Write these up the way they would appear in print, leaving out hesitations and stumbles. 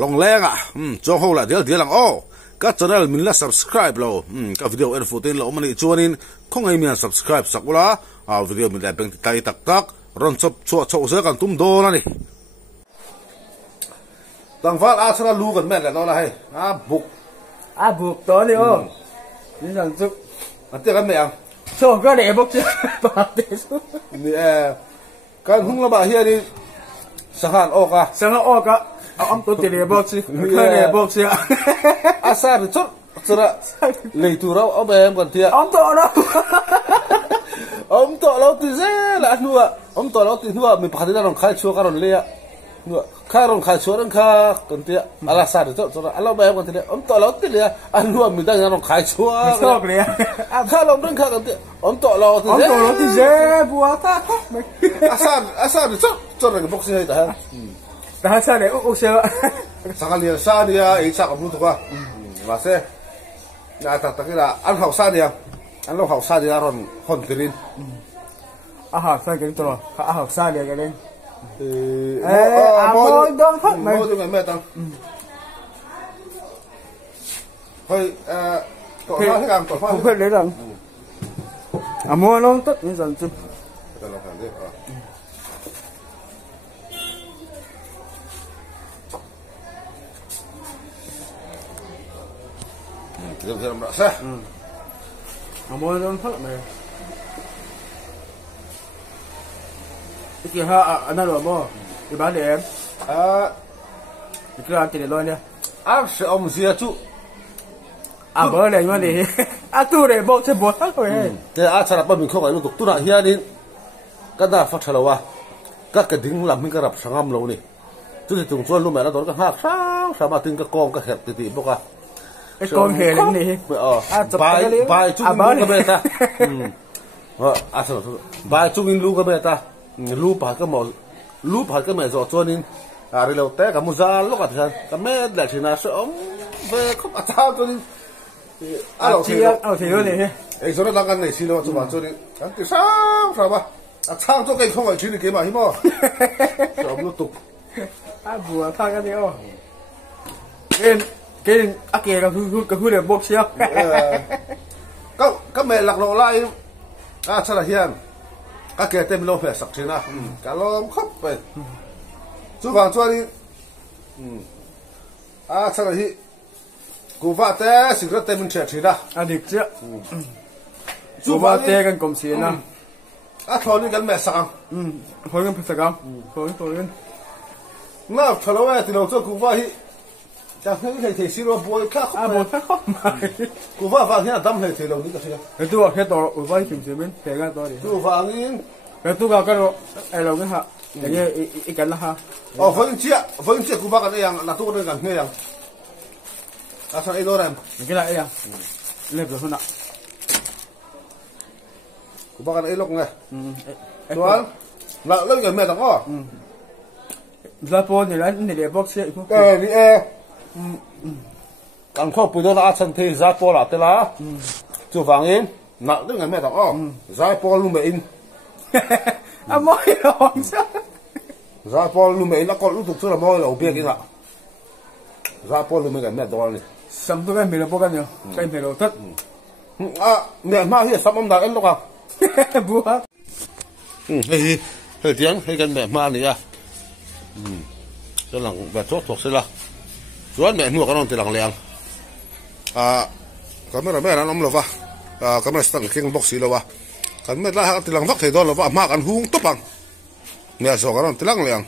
long lenga chong ho la dia lang o ka channel min la subscribe lo ka video en fotin lo mani chuanin khong ai mian subscribe sakula a video min la beng tai tak tak ron chop chu chu se kan tum do na ni tang fal a sara lu kan men la no la hai a buk to ni o ni sang chu ate kan me ang soก็เดบกchứ bà thế số ni kan hung la ba hi ni sahan oka ông tôi chỉ để bốc chứ cái để bốc chứ asa ri chot chura leitu ra o bem kan tia ông to lo ti ze la nuwa ông to lo ti nuwa mi phadi na ron khai chu ka ron le ya nuwa kha ron khai chu ron kha kan tia ala sa ri chot chura ala bem kan tia ông to lo ti le an nuwa mi da ron khai chu sok le kha lo ron kha kan tia ông to lo ti ze bua ta asa ri chot chura ke bok si hai ta ha dah sa le u se sakali sa dia e sa ka bu to ka ma se na ta ta kila an hau sa dia an lo hau sa dia ron hon tirin a ha sa ke to a ha sa le ke le mo dong thot mo dong me tang hoi to ma he kang to ma he le dang a mo lo tot ni san chu ta lo han de Kita bisa merasa. Amo don phật mày. Cái ha anh nào mo? Cái bán em. Cái ăn tiền rồi nè. Sẽ ông gì chú? Bữa này mà đi. Tu để bộ chơi bộ hết rồi. Thế sẽ là bao mình không phải lúc tu nào hiện đi. Cái nào phát thảo wa. Các cái đinh làm mình cái rập sang âm lâu nè. Chú thì chúng tôi lúc mẹ nó đó cái hạt sáng mà tin cái con cái hẹp thì bốc à. Con hề lên này bài chung lu cái beta bài chung lu cái beta lu phải cái mẹ rồi cho nên rồi lâu té cả một gia lúc à cái mẹ để thì là sợ về không sao cho nên thì này ấy rồi nó đang ăn này xin lo cho nên ăn thì sao ba sang cho cái không phải chuyện cái mà hiếm không rồi lúc tục bùa thang cái điều cái kia cái hư để bốc xíu các mẹ lạc lộ lại sao là hiền các kia tên lo phải sặc trên à cả lo khóc vậy chú vàng cho đi sao là hi cô vợ té sự rất tên mình trẻ trên à được chứ chú vợ téกันกลมสีนะthôi điกันmẹ sặc thôiกันphải sặc thôiกันน่าทะเลาะที่เราจะกูว่าhi chẳng thấy thầy xí rồi bôi khác mà cô vàng hiện đâm thầy đầu ní cái gì cái tu cái tổ ở vai chừng chừng bên thầy cái tổ đi tu vàng in cái tu cái đó ai lâu cái hả cái như cái là ha vẫn chia cô vàng cái này là tu cái này yang sao ấy đó em cái này à lên rồi hơn ạ cô vàng cái ấy lúc này đúng là lúc giờ mẹ đóng ra po thì lấy để box vậy đi càng khó bùi đó là chân thì ra po là thế là chú vàng in nặng tức ngày mẹ đóng ra po luôn mẹ in môi hồng sao ra po luôn mẹ in nó còn lúc tục là môi là biết cái nào ra po luôn mẹ ngày mẹ đóng này sắm tôi cái mì là po cái nhiều cái mì đồ thất mẹ ma hiện sắm ông đã em lúc nào bùa hơi tiếng hay cái mẹ ma này à cho lằng về chốt thuộc sẽ là rồi mẹ mua cái non thì lằng lẹng cái mẹ nó nóng lova cái mẹ tăng khiêng bốc xí lova cái mẹ lại thì lằng vắt thì đó lova mà ăn hung tốt bằng mẹ số cái non thì lằng lẹng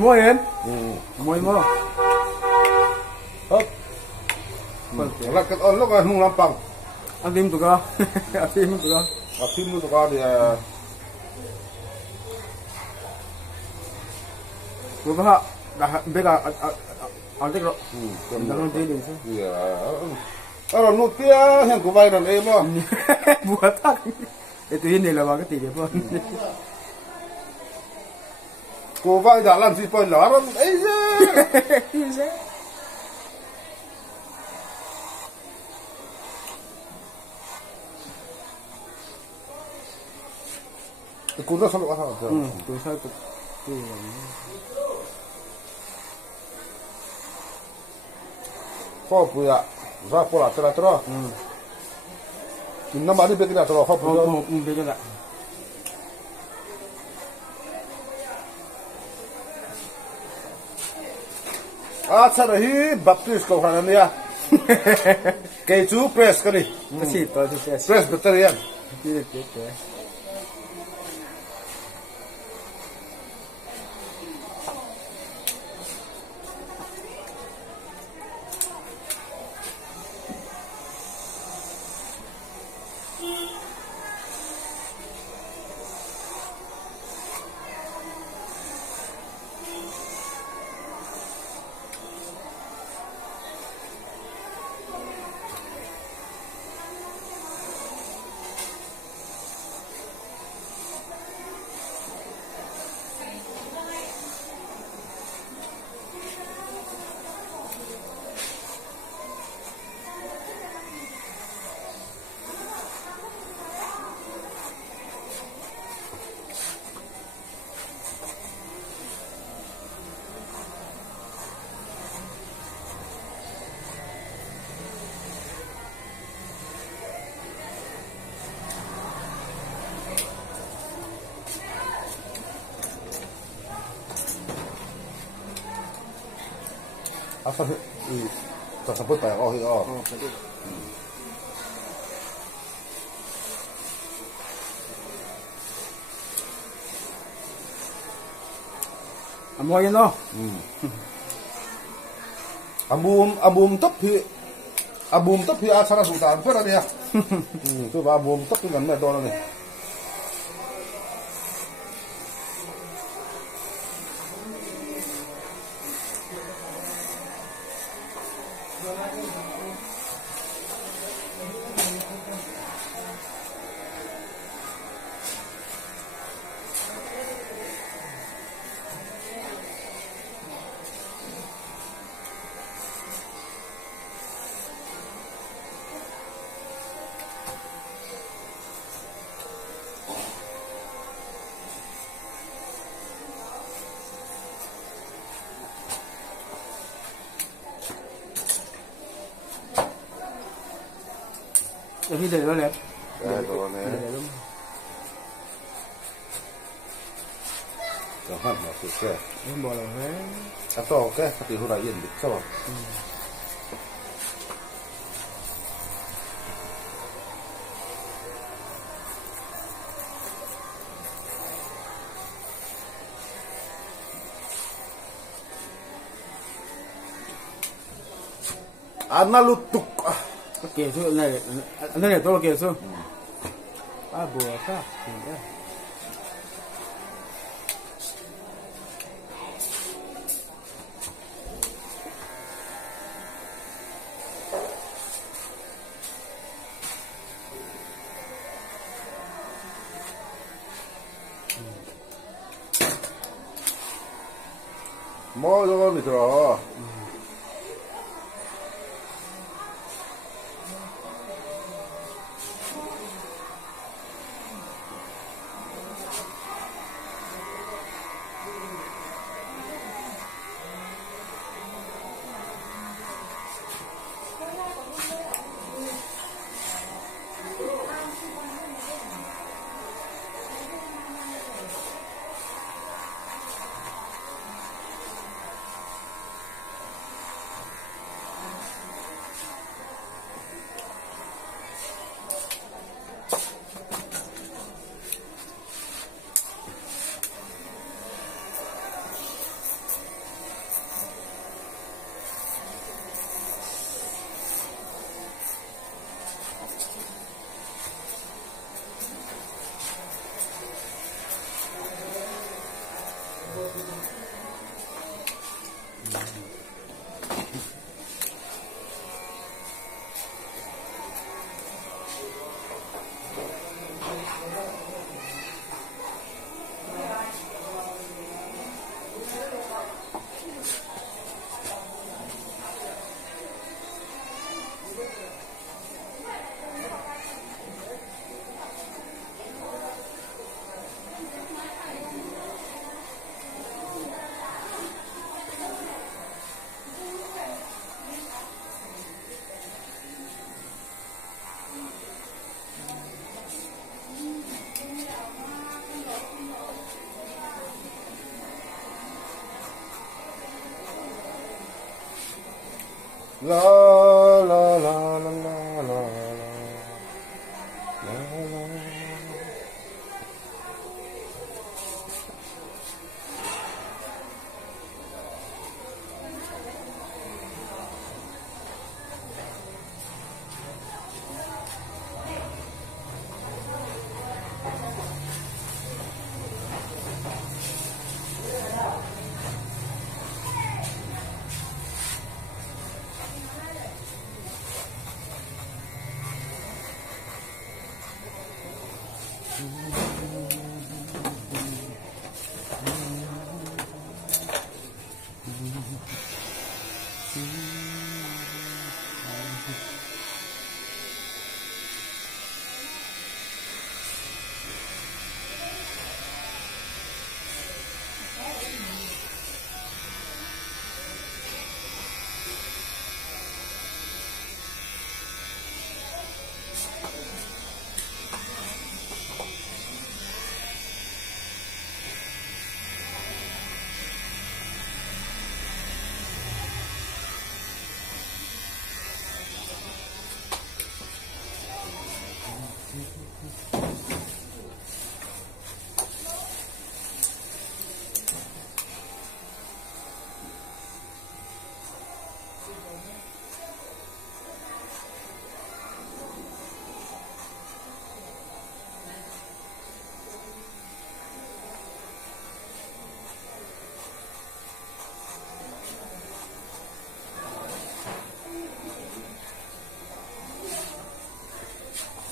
mua em mua hấp là cái on lúc là hung lắm bằng ăn tim tụi con ăn tim tụi con tim tụi con thì Bữa họ đã biết là ăn tích rồi cơm đang ăn tí đi chứ rồi nụ tia hiện của vay đàn em mà buat tak itu ini lah bang tiga pun của vay đã làm gì phải lỡ rồi ấy chứ cũng rất không có sao tôi sao tôi kho bùi ạ ra phố là tera tera năm mươi bên kia tera kho bùi bây giờ sao đấy baptist cầu khăn này à cái chú press cái đi masih tahu tu press betul ya tidak tidak apa tersebut banyak oh Amoy no album tấp thì acara sultan phải là đi à tôi vào album tấp cái gần này đó này Jadi dari mana? Đó này jangan masuk ke Ini boleh. atau ke hati hurayan gitu analutuk Kesu này tôi kesu. Buah kah? mau jangan diterah la la la la la la la.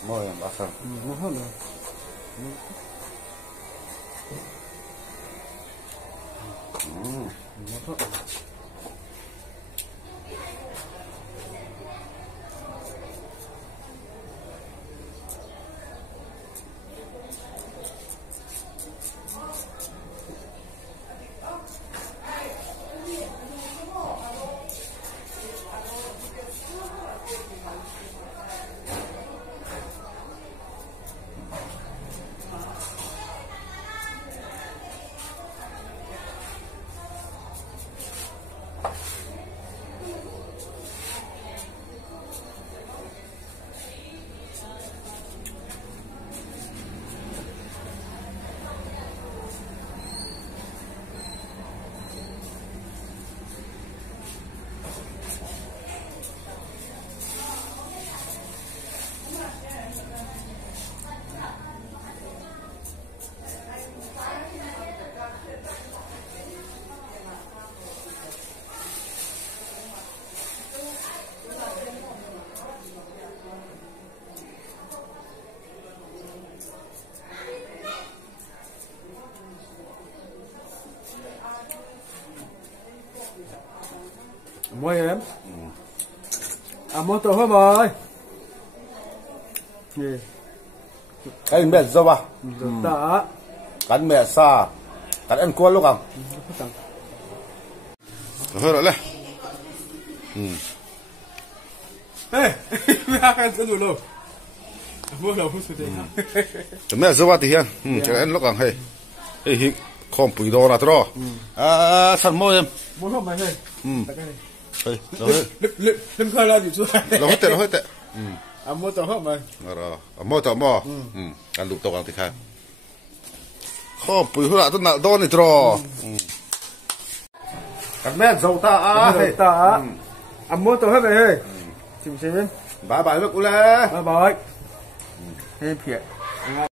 Mau yang basah. Mahal lah. Mua em. Mua tổ hấp rồi. Gì? Cái mẹ sao ba? Tạ. Cái mẹ sa. Cái ăn qua lúc không? Hơi rồi đấy. Ê, mẹ ăn rất nhiều. Mua đầu phút rồi. Cái mẹ sao ba thì hiền? Cái ăn lúc không hay. Ê hít không bùi đồ là thôi. Sẵn mua em. Mua hộp mày hay. Đừng khơi ra gì chú. Nó hết tệ. Mua tổ hộp mày. Mua tổ mò. Ăn lục tổ càng thì khai. Không bùi hụt lại tôi nợ đô này trò. Cái mẹ dầu ta. Mua tổ hộp mày hay. Chịu xem em. Bye bye lúc ule. Bye bye. Thêm phiệt.